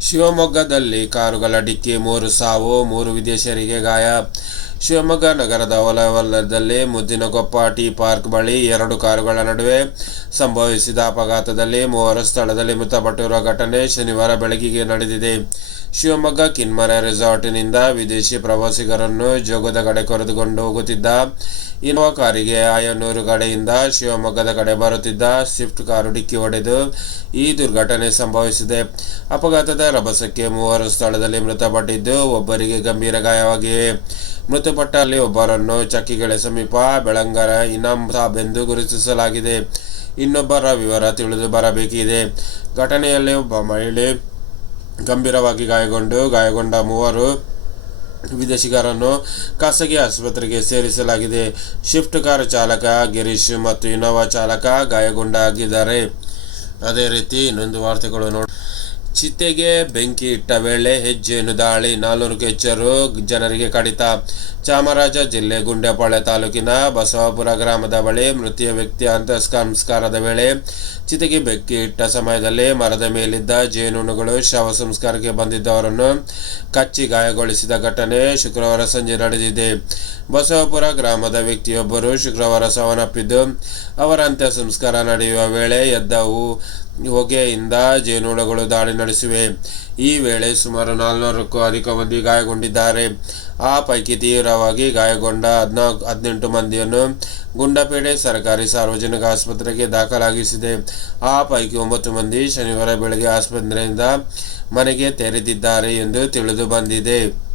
ಶಿವಮೊಗ್ಗದಲ್ಲಿ ಕಾರುಗಳ ಡಿಕ್ಕಿ ಮೂರು ಸಾವು, ಮೂರು ವಿದೇಶಿಯರಿಗೆ ಗಾಯ. ಶಿವಮೊಗ್ಗ ನಗರದ ಹೊಲವಲಯದಲ್ಲಿ ಮುದ್ದಿನಕೊಪ್ಪ ಟಿ ಪಾರ್ಕ್ ಬಳಿ ಎರಡು ಕಾರುಗಳ ನಡುವೆ ಸಂಭವಿಸಿದ ಅಪಘಾತದಲ್ಲಿ ಮೂವರು ಸ್ಥಳದಲ್ಲಿ ಮೃತಪಟ್ಟಿರುವ ಘಟನೆ ಶನಿವಾರ ಬೆಳಗಿಗೆ ನಡೆದಿದೆ. ಶಿವಮೊಗ್ಗ ಕಿನ್ಮರ ರೆಸಾರ್ಟ್ನಿಂದ ವಿದೇಶಿ ಪ್ರವಾಸಿಗರನ್ನು ಜೋಗದ ಕಡೆ ಕರೆದುಕೊಂಡು ಹೋಗುತ್ತಿದ್ದ ಇನೋವಾ ಕಾರಿಗೆ ಆಯನೂರು ಕಡೆಯಿಂದ ಶಿವಮೊಗ್ಗದ ಕಡೆ ಬರುತ್ತಿದ್ದ ಸ್ವಿಫ್ಟ್ ಕಾರು ಡಿಕ್ಕಿ ಹೊಡೆದು ಈ ದುರ್ಘಟನೆ ಸಂಭವಿಸಿದೆ. ಅಪಘಾತದ ರಭಸಕ್ಕೆ ಮೂವರು ಸ್ಥಳದಲ್ಲಿ ಮೃತಪಟ್ಟಿದ್ದು ಒಬ್ಬರಿಗೆ ಗಂಭೀರ ಗಾಯವಾಗಿವೆ. ಮೃತಪಟ್ಟಲ್ಲಿ ಒಬ್ಬರನ್ನು ಚಕ್ಕಿಗಳ ಸಮೀಪ ಬೆಳಂಗರ ಇನಾಮ್ ಎಂದು ಗುರುತಿಸಲಾಗಿದೆ. ಇನ್ನೊಬ್ಬರ ವಿವರ ತಿಳಿದು ಬರಬೇಕಿದೆ. ಘಟನೆಯಲ್ಲಿ ಒಬ್ಬ ಮಹಿಳೆ ಗಂಭೀರವಾಗಿ ಗಾಯಗೊಂಡು ಗಾಯಗೊಂಡ ಮೂವರು ವಿದೇಶಿಗರನ್ನು ಖಾಸಗಿ ಆಸ್ಪತ್ರೆಗೆ ಸೇರಿಸಲಾಗಿದೆ. ಶಿಫ್ಟ್ ಕಾರ್ ಚಾಲಕ ಗಿರೀಶ್ ಮತ್ತು ಇನೋವಾ ಚಾಲಕ ಗಾಯಗೊಂಡಾಗಿದ್ದಾರೆ. ಅದೇ ರೀತಿ ಇನ್ನೊಂದು ವಾರ್ತೆಗಳು ನೋಡಿ ಚಿತೆಗೆ ಬೆಂಕಿ ಇಟ್ಟ ವೇಳೆ ಹೆಜ್ಜೆಯನ್ನು ದಾಳಿ, ನಾಲ್ನೂರಕ್ಕೂ ಹೆಚ್ಚರು ಜನರಿಗೆ ಕಡಿತ. ಚಾಮರಾಜ ಜಿಲ್ಲೆ ಗುಂಡೆಪಾಳೆ ತಾಲೂಕಿನ ಬಸವಾಪುರ ಗ್ರಾಮದ ಬಳಿ ಮೃತಿಯ ವ್ಯಕ್ತಿ ಅಂತ್ಯಸಂಸ್ಕಾರದ ವೇಳೆ ಚಿತೆಗೆ ಬೆಂಕಿ ಇಟ್ಟ ಸಮಯದಲ್ಲಿ ಮರದ ಮೇಲಿದ್ದ ಜೇನುಣುಗಳು ಶವ ಸಂಸ್ಕಾರಕ್ಕೆ ಬಂದಿದ್ದವರನ್ನು ಕಚ್ಚಿ ಗಾಯಗೊಳಿಸಿದ ಘಟನೆ ಶುಕ್ರವಾರ ಸಂಜೆ ನಡೆದಿದೆ. ಬಸವಾಪುರ ಗ್ರಾಮದ ವ್ಯಕ್ತಿಯೊಬ್ಬರು ಶುಕ್ರವಾರ ಸಾವನ್ನಪ್ಪಿದ್ದು, ಅವರ ಅಂತ್ಯ ಸಂಸ್ಕಾರ ನಡೆಯುವ ವೇಳೆ ಎದ್ದವು ಹೊಗೆಯಿಂದ ಜೇನುಹುಳುಗಳು ದಾಳಿ ನಡೆಸಿವೆ. ಈ ವೇಳೆ ಸುಮಾರು ನಾಲ್ನೂರಕ್ಕೂ ಅಧಿಕ ಮಂದಿ ಗಾಯಗೊಂಡಿದ್ದಾರೆ. ಆ ಪೈಕಿ ತೀವ್ರವಾಗಿ ಗಾಯಗೊಂಡ ಹದಿನಾಲ್ಕು ಹದಿನೆಂಟು ಮಂದಿಯನ್ನು ಗುಂಡಪೇಟೆ ಸರ್ಕಾರಿ ಸಾರ್ವಜನಿಕ ಆಸ್ಪತ್ರೆಗೆ ದಾಖಲಾಗಿಸಿದೆ. ಆ ಪೈಕಿ ಒಂಬತ್ತು ಮಂದಿ ಶನಿವಾರ ಬೆಳಗ್ಗೆ ಆಸ್ಪತ್ರೆಯಿಂದ ಮನೆಗೆ ತೆರೆದಿದ್ದಾರೆ ಎಂದು ತಿಳಿದು ಬಂದಿದೆ.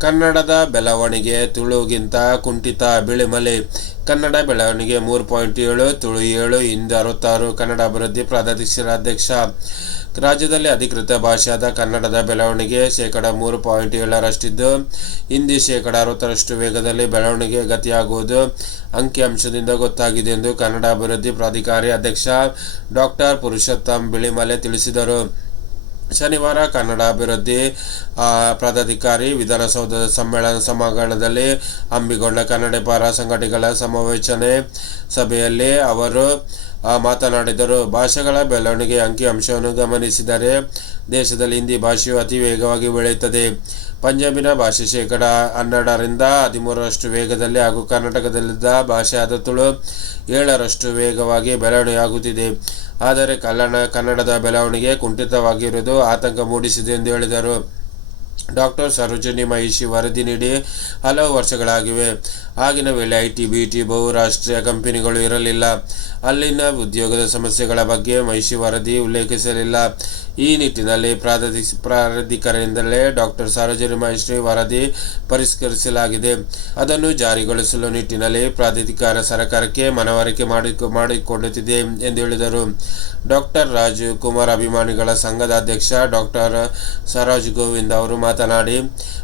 ಕನ್ನಡದ ಬೆಳವಣಿಗೆ ತುಳುಗಿಂತ ಕುಂಠಿತ, ಬಿಳಿಮಲೆ. ಕನ್ನಡ ಬೆಳವಣಿಗೆ ಮೂರು ಪಾಯಿಂಟ್ ಏಳು, ತುಳು ಏಳು, ಇಂದ ಅರವತ್ತಾರು, ಕನ್ನಡ ಅಭಿವೃದ್ಧಿ ಪ್ರಾದೇಶಿಕ ಅಧ್ಯಕ್ಷ. ರಾಜ್ಯದಲ್ಲಿ ಅಧಿಕೃತ ಭಾಷೆಯಾದ ಕನ್ನಡದ ಬೆಳವಣಿಗೆ ಶೇಕಡ ಮೂರು ಪಾಯಿಂಟ್ ಏಳರಷ್ಟಿದ್ದು, ಹಿಂದಿ ಶೇಕಡ ಅರವತ್ತರಷ್ಟು ವೇಗದಲ್ಲಿ ಬೆಳವಣಿಗೆ ಗತಿಯಾಗುವುದು ಅಂಕಿಅಂಶದಿಂದ ಗೊತ್ತಾಗಿದೆ ಎಂದು ಕನ್ನಡ ಅಭಿವೃದ್ಧಿ ಪ್ರಾಧಿಕಾರಿ ಅಧ್ಯಕ್ಷ ಡಾಕ್ಟರ್ ಪುರುಷೋತ್ತಮ್ ಬಿಳಿಮಲೆ ತಿಳಿಸಿದರು. ಶನಿವಾರ ಕನ್ನಡ ಅಭಿವೃದ್ಧಿ ಪ್ರಾಧಿಕಾರಿ ವಿಧಾನಸೌಧದ ಸಮ್ಮೇಳನ ಸಮಾಗಣದಲ್ಲಿ ಹಮ್ಮಿಕೊಂಡ ಕನ್ನಡ ಪರ ಸಂಘಟನೆಗಳ ಸಮಾವೇಶನೆ ಸಭೆಯಲ್ಲಿ ಅವರು ಮಾತನಾಡಿದರು. ಭಾಷೆಗಳ ಬೆಳವಣಿಗೆ ಅಂಕಿಅಂಶವನ್ನು ಗಮನಿಸಿದರೆ ದೇಶದಲ್ಲಿ ಹಿಂದಿ ಭಾಷೆಯು ಅತಿ ವೇಗವಾಗಿ ಬೆಳೆಯುತ್ತದೆ. ಪಂಜಾಬಿನ ಭಾಷೆ ಶೇಕಡ ಹನ್ನೆರಡರಿಂದ ಹದಿಮೂರರಷ್ಟು ವೇಗದಲ್ಲಿ ಹಾಗೂ ಕರ್ನಾಟಕದಲ್ಲಿದ್ದ ಭಾಷೆಯಾದ ತುಳು ಏಳರಷ್ಟು ವೇಗವಾಗಿ ಬೆಳವಣಿಗೆಯಾಗುತ್ತಿದೆ. ಆದರೆ ಕನ್ನಡ, ಕನ್ನಡದ ಬೆಳವಣಿಗೆ ಕುಂಠಿತವಾಗಿರುವುದು ಆತಂಕ ಮೂಡಿಸಿದೆ ಎಂದು ಹೇಳಿದರು. ಡಾಕ್ಟರ್ ಸರೋಜಿನಿ ಮಹಿಷಿ ವರದಿ ನೀಡಿ ಹಲವು ವರ್ಷಗಳಾಗಿವೆ. ಆಗಿನ ವೇಳೆ ಐ ಟಿ, ಬಿ ಟಿ ಬಹುರಾಷ್ಟ್ರೀಯ ಕಂಪನಿಗಳು ಇರಲಿಲ್ಲ. ಅಲ್ಲಿನ ಉದ್ಯೋಗದ ಸಮಸ್ಯೆಗಳ ಬಗ್ಗೆ ಮಹಿಷಿ ವರದಿ ಉಲ್ಲೇಖಿಸಲಿಲ್ಲ. ಈ ನಿಟ್ಟಿನಲ್ಲಿ ಪ್ರಾಧಿಕ ಪ್ರಾಧಿಕಾರದಿಂದಲೇ ಡಾಕ್ಟರ್ ಸಾರ್ವಜನಿಕ ಮಹೇಶ್ವರಿ ವರದಿ ಪರಿಷ್ಕರಿಸಲಾಗಿದೆ. ಅದನ್ನು ಜಾರಿಗೊಳಿಸಲು ನಿಟ್ಟಿನಲ್ಲಿ ಪ್ರಾಧಿಕಾರ ಸರ್ಕಾರಕ್ಕೆ ಮನವರಿಕೆ ಮಾಡಿ ಮಾಡಿಕೊಳ್ಳುತ್ತಿದೆ ಎಂದು ಹೇಳಿದರು. ಡಾಕ್ಟರ್ ರಾಜು ಕುಮಾರ್ ಅಭಿಮಾನಿಗಳ ಸಂಘದ ಅಧ್ಯಕ್ಷ ಡಾಕ್ಟರ್ ಸರೋಜ್ ಗೋವಿಂದ್ ಅವರು ಮಾತನಾಡಿ,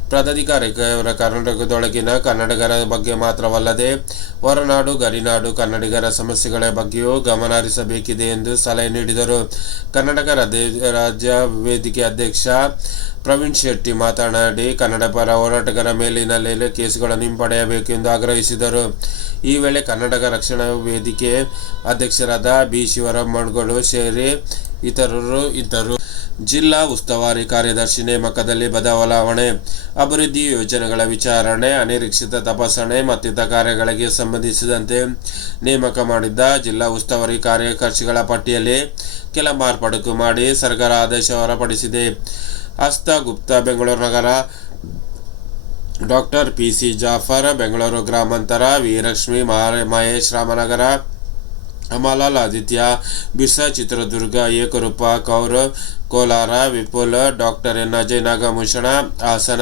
ಪ್ರಾಧಿಕಾರಕ್ಕೆ ಕರ್ನಾಟಕದೊಳಗಿನ ಕನ್ನಡಿಗರ ಬಗ್ಗೆ ಮಾತ್ರವಲ್ಲದೆ, ಹೊರನಾಡು ಗರಿನಾಡು ಕನ್ನಡಿಗರ ಸಮಸ್ಯೆಗಳ ಬಗ್ಗೆಯೂ ಗಮನ ಹರಿಸಬೇಕಿದೆ ಎಂದು ಸಲಹೆ ನೀಡಿದರು. ಕರ್ನಾಟಕ ರಾಜ್ಯ ವೇದಿಕೆ ಅಧ್ಯಕ್ಷ ಪ್ರವೀಣ್ ಶೆಟ್ಟಿ ಮಾತನಾಡಿ, ಕನ್ನಡ ಪರ ಹೋರಾಟಗಾರ ಮೇಲಿನ ಕೇಸುಗಳನ್ನು ಹಿಂಪಡೆಯಬೇಕು ಎಂದು ಆಗ್ರಹಿಸಿದರು. ಈ ವೇಳೆ ಕನ್ನಡಕ ರಕ್ಷಣಾ ವೇದಿಕೆ ಅಧ್ಯಕ್ಷರಾದ ಬಿ. ಶಿವರಾಮಗಳು ಸೇರಿ ಇತರರು ಇದ್ದರು. ಜಿಲ್ಲಾ ಉಸ್ತುವಾರಿ ಕಾರ್ಯದರ್ಶಿ ನೇಮಕದಲ್ಲಿ ಬದಲಾವಣೆ, ಅಭಿವೃದ್ಧಿ ಯೋಜನೆಗಳ ವಿಚಾರಣೆ, ಅನಿರೀಕ್ಷಿತ ತಪಾಸಣೆ ಮತ್ತಿತರ ಕಾರ್ಯಗಳಿಗೆ ಸಂಬಂಧಿಸಿದಂತೆ ನೇಮಕ ಮಾಡಿದ್ದ ಜಿಲ್ಲಾ ಉಸ್ತುವಾರಿ ಕಾರ್ಯದರ್ಶಿಗಳ ಪಟ್ಟಿಯಲ್ಲಿ ಕೆಲ ಮಾರ್ಪಾಡು ಮಾಡಿ ಸರ್ಕಾರ ಆದೇಶ ಹೊರಪಡಿಸಿದೆ. ಹಸ್ತ ಗುಪ್ತಾ, ಬೆಂಗಳೂರು ನಗರ doctor P C Jafar, Bengaluru ಗ್ರಾಮಾಂತರ ವೀರಲಕ್ಷ್ಮಿ, ಮಹ- ಮಹೇಶ್ ರಾಮನಗರ, ಅಮಲಾಲ್ ಆದಿತ್ಯ, ಬಿರ್ಸಾ ಚಿತ್ರದುರ್ಗ, ಏಕರೂಪ ಕೌರ್, ಕೋಲಾರ, ವಿಪುಲ್ ಡಾಕ್ಟರ್ ಎನ್. ಅಜಯ್ ನಾಗಭೂಷಣ, ಹಾಸನ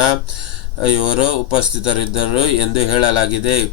ಇವರು ಉಪಸ್ಥಿತರಿದ್ದರು ಎಂದು ಹೇಳಲಾಗಿದೆ.